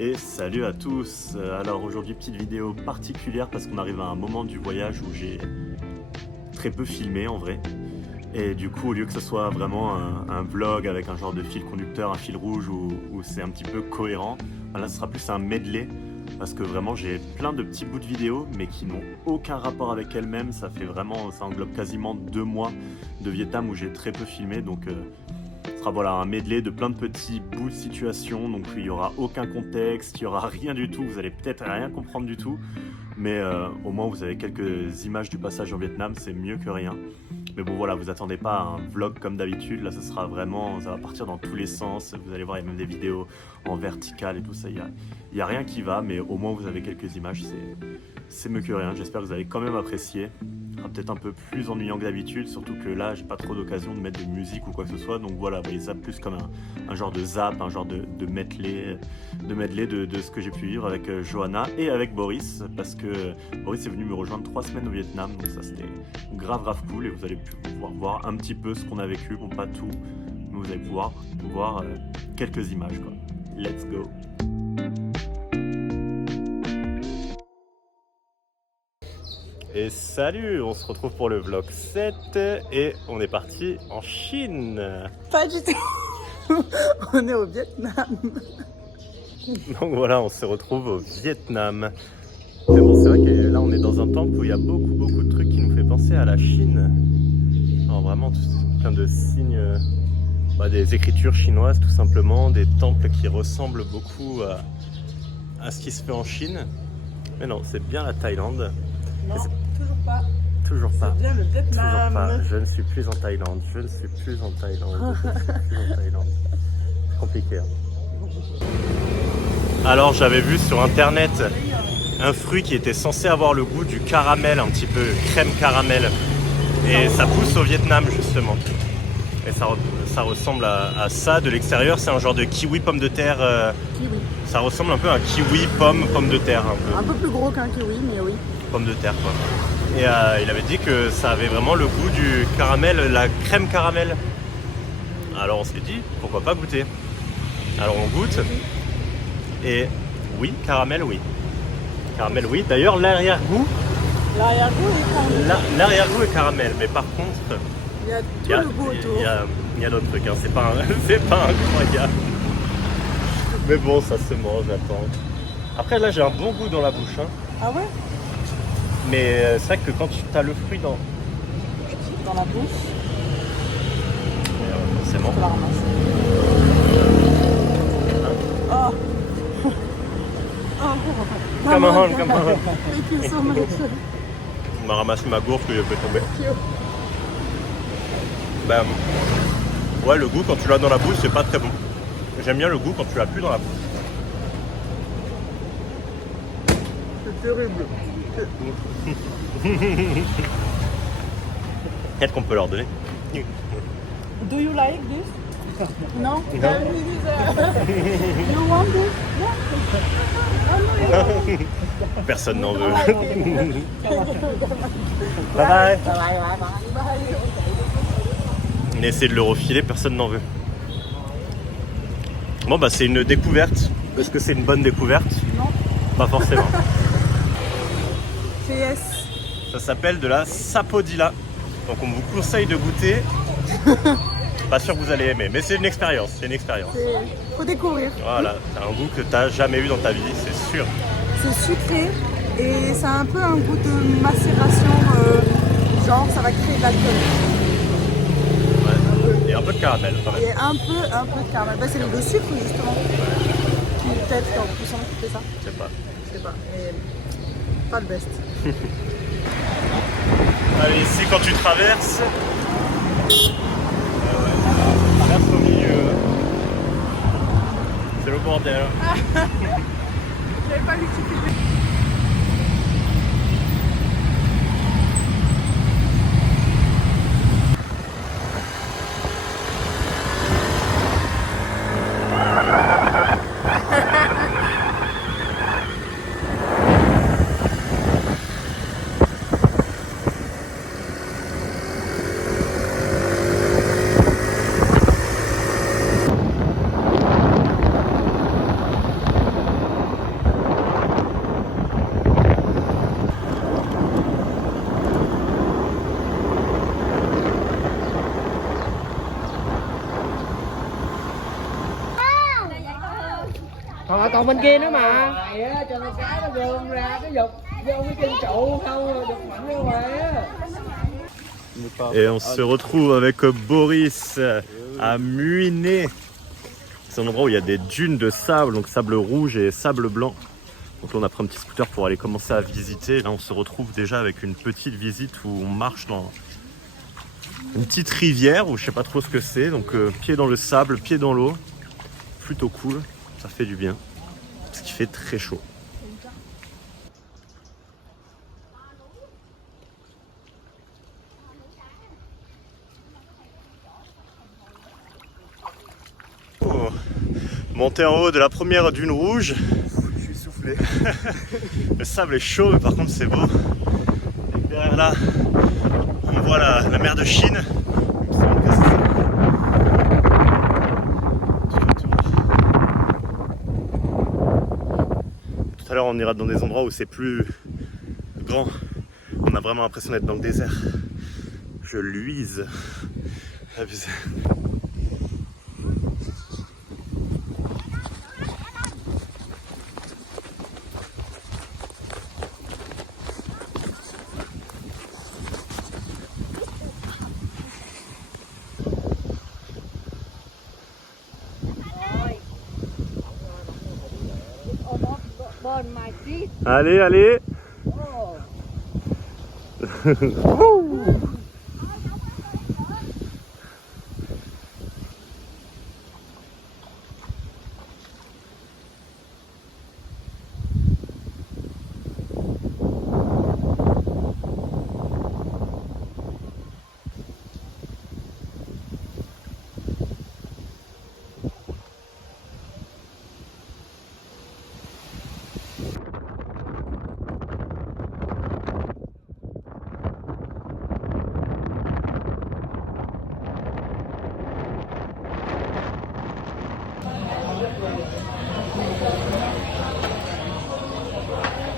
Et salut à tous. Alors aujourd'hui petite vidéo particulière parce qu'on arrive à un moment du voyage où j'ai très peu filmé en vrai. Et du coup au lieu que ce soit vraiment un vlog avec un genre de fil conducteur, un fil rouge où c'est un petit peu cohérent, là ce sera plus un medley parce que vraiment j'ai plein de petits bouts de vidéos mais qui n'ont aucun rapport avec elles-mêmes. Ça englobe quasiment 2 mois de Vietnam où j'ai très peu filmé, donc ce sera voilà, un medley de plein de petits bouts de situation, donc il n'y aura aucun contexte, il n'y aura rien du tout, vous allez peut-être rien comprendre du tout, mais au moins vous avez quelques images du passage au Vietnam, c'est mieux que rien. Mais bon voilà, vous attendez pas à un vlog comme d'habitude, là ça sera vraiment, ça va partir dans tous les sens, vous allez voir il y a même des vidéos en vertical et tout ça, il y a rien qui va, mais au moins vous avez quelques images, c'est mieux que rien. J'espère que vous allez quand même apprécier. Ce sera peut-être un peu plus ennuyant que d'habitude, surtout que là j'ai pas trop d'occasion de mettre de musique ou quoi que ce soit, donc voilà, vous voyez ça plus comme un genre de zap, un genre de medley de ce que j'ai pu vivre avec Johanna et avec Boris, parce que Boris est venu me rejoindre 3 semaines au Vietnam, donc ça c'était grave cool, et vous allez pouvoir voir un petit peu ce qu'on a vécu, bon pas tout, mais vous allez pouvoir voir quelques images quoi. Let's go. Et salut, on se retrouve pour le vlog 7 et on est parti en Chine. Pas du tout. On est au Vietnam. Donc voilà, on se retrouve au Vietnam. Mais bon, c'est vrai que là on est dans un temple où il y a beaucoup de trucs qui nous fait penser à la Chine. Alors vraiment plein de signes, des écritures chinoises tout simplement, des temples qui ressemblent beaucoup à ce qui se fait en Chine. Mais non, c'est bien la Thaïlande. Non, toujours pas. Toujours pas. C'est bien le Vietnam. Toujours pas. Je ne suis plus en Thaïlande. C'est compliqué. Hein. Alors j'avais vu sur internet un fruit qui était censé avoir le goût du caramel, un petit peu crème caramel. Et ça pousse au Vietnam justement. Et ça ressemble à ça de l'extérieur. C'est un genre de kiwi pomme de terre. Kiwi. Ça ressemble un peu à un kiwi pomme de terre. Un peu plus gros qu'un kiwi, mais oui. Pomme de terre quoi. Et il avait dit que ça avait vraiment le goût du caramel, la crème caramel. Alors on s'est dit pourquoi pas goûter. Alors on goûte et oui, caramel oui. Caramel oui. D'ailleurs l'arrière-goût L'arrière-goût est caramel, mais par contre il y a tout le goût autour. Il y a d'autres trucs, hein. C'est pas incroyable. Mais bon, ça se mange, attends. Après là j'ai un bon goût dans la bouche. Hein. Ah ouais? Mais c'est vrai que quand tu as le fruit dans la bouche, forcément. tu la ramasser. Oh. Oh. Come on. Thank you so much. On m'a ramassé ma gourde que je vais tomber. Thank you. Ben, ouais, le goût quand tu l'as dans la bouche, c'est pas très bon. J'aime bien le goût quand tu l'as plus dans la bouche. C'est terrible. Peut-être qu'on peut leur donner. Do you like this? No? You want this? No? Personne n'en veut. Bye. Bye. On essaie de le refiler, personne n'en veut. Bon bah c'est une découverte. Est-ce que c'est une bonne découverte? Non. Pas forcément. Yes. Ça s'appelle de la sapodilla. Donc on vous conseille de goûter. Pas sûr que vous allez aimer, mais c'est une expérience. Faut découvrir. Voilà, c'est un goût que tu n'as jamais eu dans ta vie, c'est sûr. C'est sucré et ça a un peu un goût de macération, genre ça va créer de l'alcool. Ouais. Et un peu de caramel quand même. Et un peu de caramel. Bah, c'est le sucre justement qui peut-être en poussant qui fait ça. Je sais pas. Mais pas le best. Allez, ici quand tu traverses, traverse au milieu. C'est le bordel. J'avais pas l'utilisé. Họ còn bên kia nữa mà. Mày á, cho con cá nó gom ra cái dục vô cái chân trụ không được mạnh như vậy á. Et on se retrouve avec Boris à Muinet. C'est un endroit où il y a des dunes de sable, donc sable rouge et sable blanc. Donc là on a pris un petit scooter pour aller commencer à visiter. Et là on se retrouve déjà avec une petite visite où on marche dans une petite rivière où je sais pas trop ce que c'est. Donc pied dans le sable, pied dans l'eau. Plutôt cool, ça fait du bien. Parce qu'il fait très chaud. Oh. Montée en haut de la première dune rouge. Je suis soufflé. Le sable est chaud, mais par contre c'est beau. Et derrière là, on voit la mer de Chine. Il me semble que c'est ça. Tout à l'heure, on ira dans des endroits où c'est plus grand. On a vraiment l'impression d'être dans le désert. Je luise. Abusé. Allez, allez.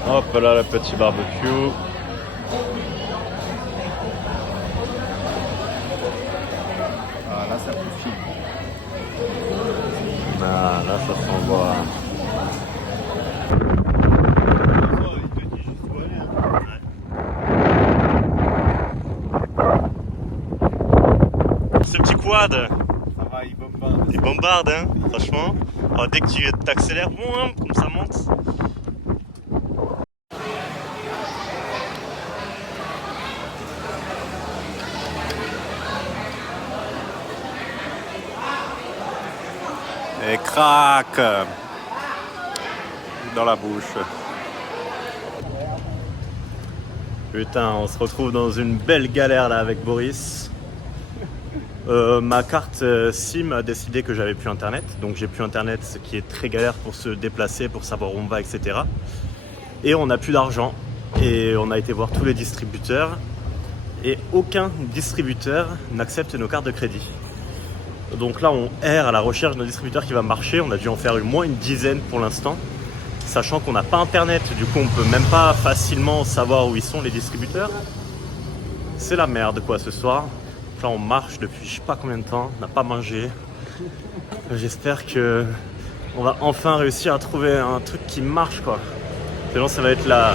Hop là, le petit barbecue. Ah là ça suffit. Ah, là, ça s'envoie. Ce petit quad, Ça va, il bombarde. il bombarde, hein, franchement. Alors, dès que tu t'accélères, comme ça monte. Et crac dans la bouche. Putain, on se retrouve dans une belle galère là avec Boris. Ma carte SIM a décidé que j'avais plus internet, donc j'ai plus internet, ce qui est très galère pour se déplacer, pour savoir où on va, etc. Et on n'a plus d'argent, et on a été voir tous les distributeurs, et aucun distributeur n'accepte nos cartes de crédit. Donc là on erre à la recherche d'un distributeur qui va marcher, on a dû en faire au moins une dizaine pour l'instant, sachant qu'on n'a pas internet, du coup on peut même pas facilement savoir où ils sont les distributeurs. C'est la merde quoi ce soir. Là on marche depuis je sais pas combien de temps, on n'a pas mangé. J'espère que on va enfin réussir à trouver un truc qui marche quoi. Sinon ça va être la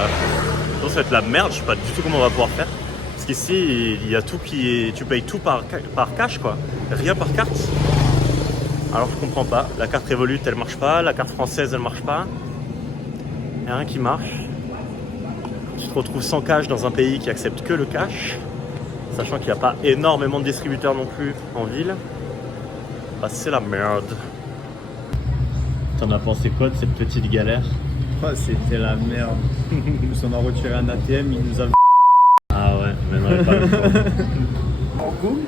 merde, je sais pas du tout comment on va pouvoir faire. Parce qu'ici il y a tout qui est. Tu payes tout par cash quoi. Rien par carte. Alors je comprends pas. La carte Revolut elle marche pas, la carte française elle marche pas. Il n'y a rien qui marche. Tu te retrouves sans cash dans un pays qui accepte que le cash. Sachant qu'il n'y a pas énormément de distributeurs non plus en ville. Bah c'est la merde. T'en as pensé quoi de cette petite galère? Oh, c'était la merde. Plus on a retiré un ATM, il nous a. Ah ouais, mais non, il n'y a pas le choix. En coup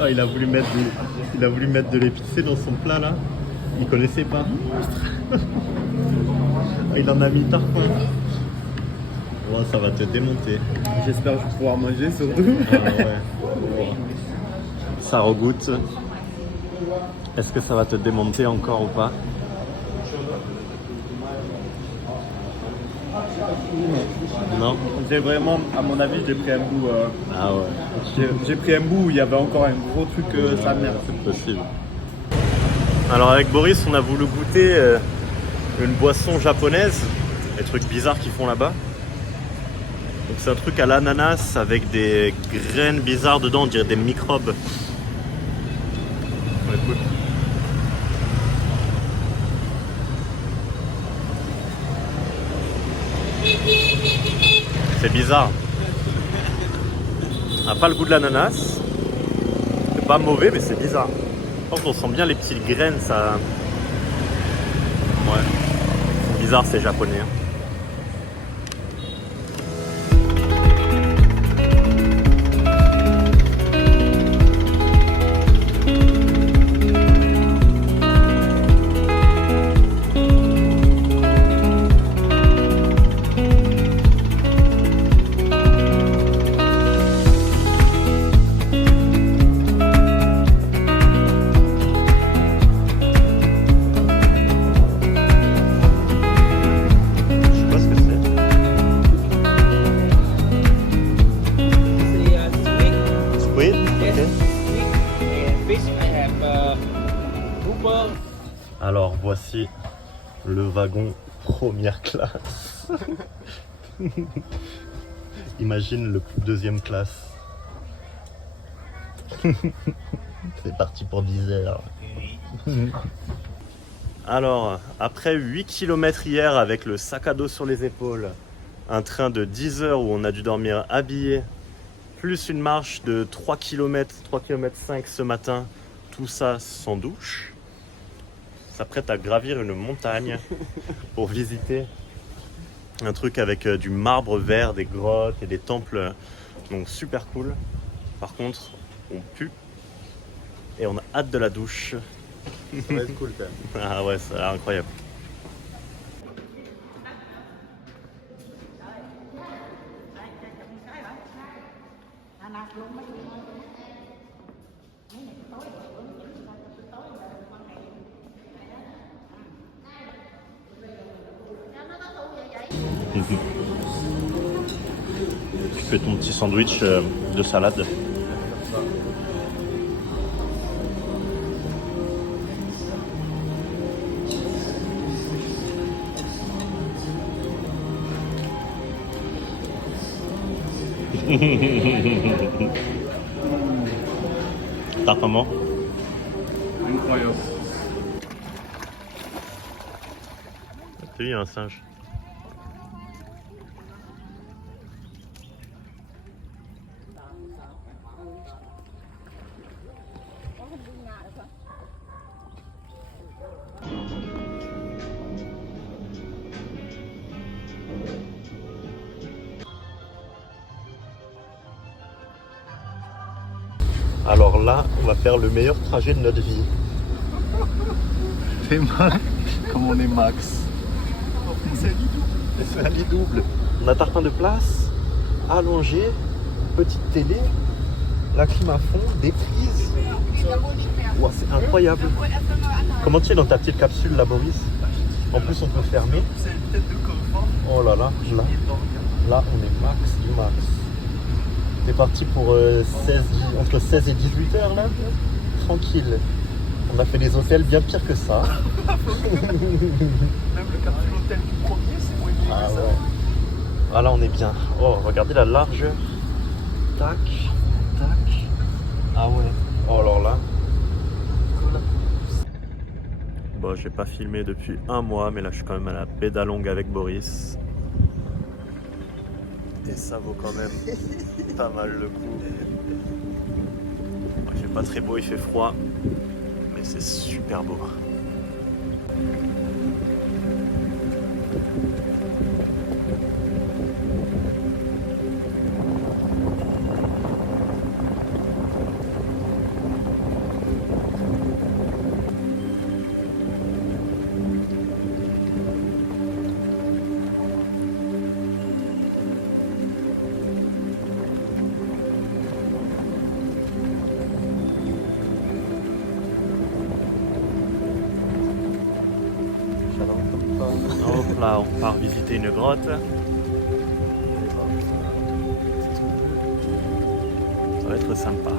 Oh, il a voulu mettre de l'épicé dans son plat là. Il connaissait pas. Il en a mis tarpin. Oh, ça va te démonter. J'espère que je vais pouvoir manger surtout. Ah ouais. Ça regoute. Est-ce que ça va te démonter encore ou pas? Non. J'ai vraiment, à mon avis, j'ai pris un bout. Ah ouais. J'ai pris un bout où il y avait encore un gros truc sa mère. C'est possible. Alors avec Boris, on a voulu goûter une boisson japonaise, les trucs bizarres qu'ils font là-bas. Donc c'est un truc à l'ananas avec des graines bizarres dedans, on dirait des microbes. On écoute. C'est bizarre. Ça n'a pas le goût de l'ananas. C'est pas mauvais, mais c'est bizarre. Par contre, on sent bien les petites graines, ça. Ouais. C'est bizarre, c'est japonais. Alors voici le wagon première classe. Imagine le deuxième classe. C'est parti pour 10 heures. Alors, après 8 km hier avec le sac à dos sur les épaules, un train de 10 heures où on a dû dormir habillé, plus une marche de 3 km, 3 km 5 ce matin, tout ça sans douche, s'apprête à gravir une montagne pour visiter un truc avec du marbre vert, des grottes et des temples, donc super cool. Par contre, on pue et on a hâte de la douche. Ça va être cool quand même. Ah ouais, ça a l'air incroyable. Tu fais ton petit sandwich de salade. T'as comment? Incroyable. Tu il y a un singe. Alors là, on va faire le meilleur trajet de notre vie. T'es mal comme on est max. C'est un lit double. On a tarpin de place, allongé, petite télé, la clim à fond, des prises. Wow, c'est incroyable. Comment tu es dans ta petite capsule là, Boris? En plus, on peut fermer. Oh là là, là, on est max du max. C'est parti pour entre 16 et 18 heures là. Tranquille. On a fait des hôtels bien pires que ça. Même le capsule hôtel du premier, c'est moins bien que ça. Ouais. Ah là on est bien. Oh regardez la largeur. Tac, tac. Ah ouais. Oh alors là. Bon j'ai pas filmé depuis un mois mais là je suis quand même à la pédalongue avec Boris. Et ça vaut quand même pas mal le coup. Il fait pas très beau, il fait froid. Mais c'est super beau. Hop là, on part visiter une grotte. Ça va être sympa.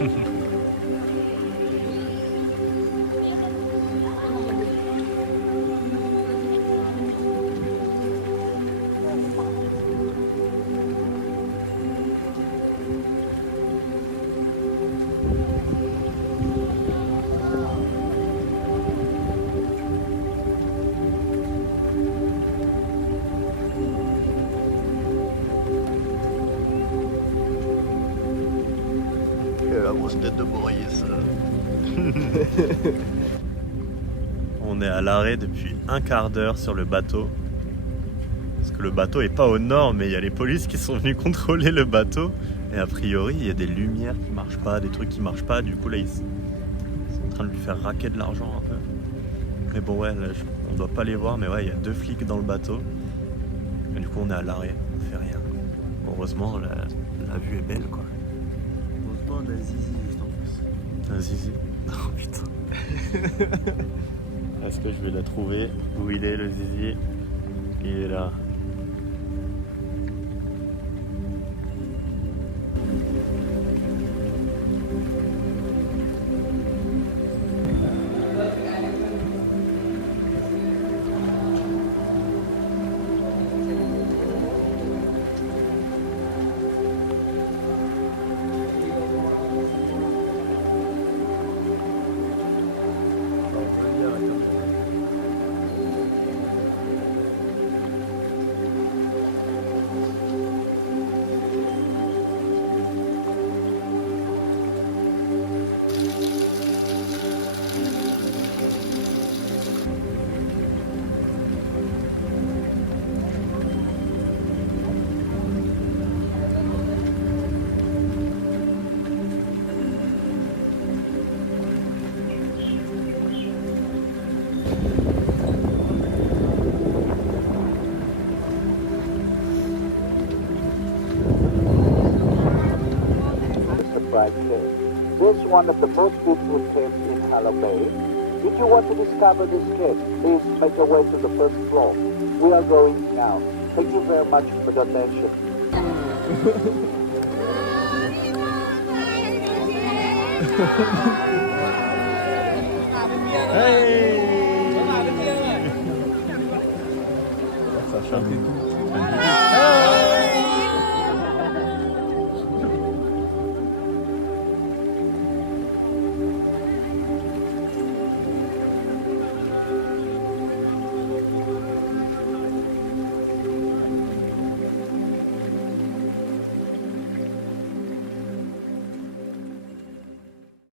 La grosse tête de Boris. On est à l'arrêt depuis un quart d'heure sur le bateau. Parce que le bateau est pas au nord, mais il y a les polices qui sont venus contrôler le bateau. Et a priori, il y a des lumières qui marchent pas, des trucs qui marchent pas. Du coup, là, ils sont en train de lui faire raquer de l'argent un peu. Mais bon, ouais, là, on doit pas les voir, mais ouais, il y a 2 flics dans le bateau. Et du coup, on est à l'arrêt, on fait rien. Bon, heureusement, la vue est belle, quoi. Heureusement, on a un zizi juste en plus. Un zizi. Oh putain. Est-ce que je vais la trouver? Où il est, le zizi? Il est là. This is one of the most beautiful caves in Hallow Bay. If you want to discover this cave, please make your way to the first floor. We are going now. Thank you very much for the attention. Hey! Ça chante.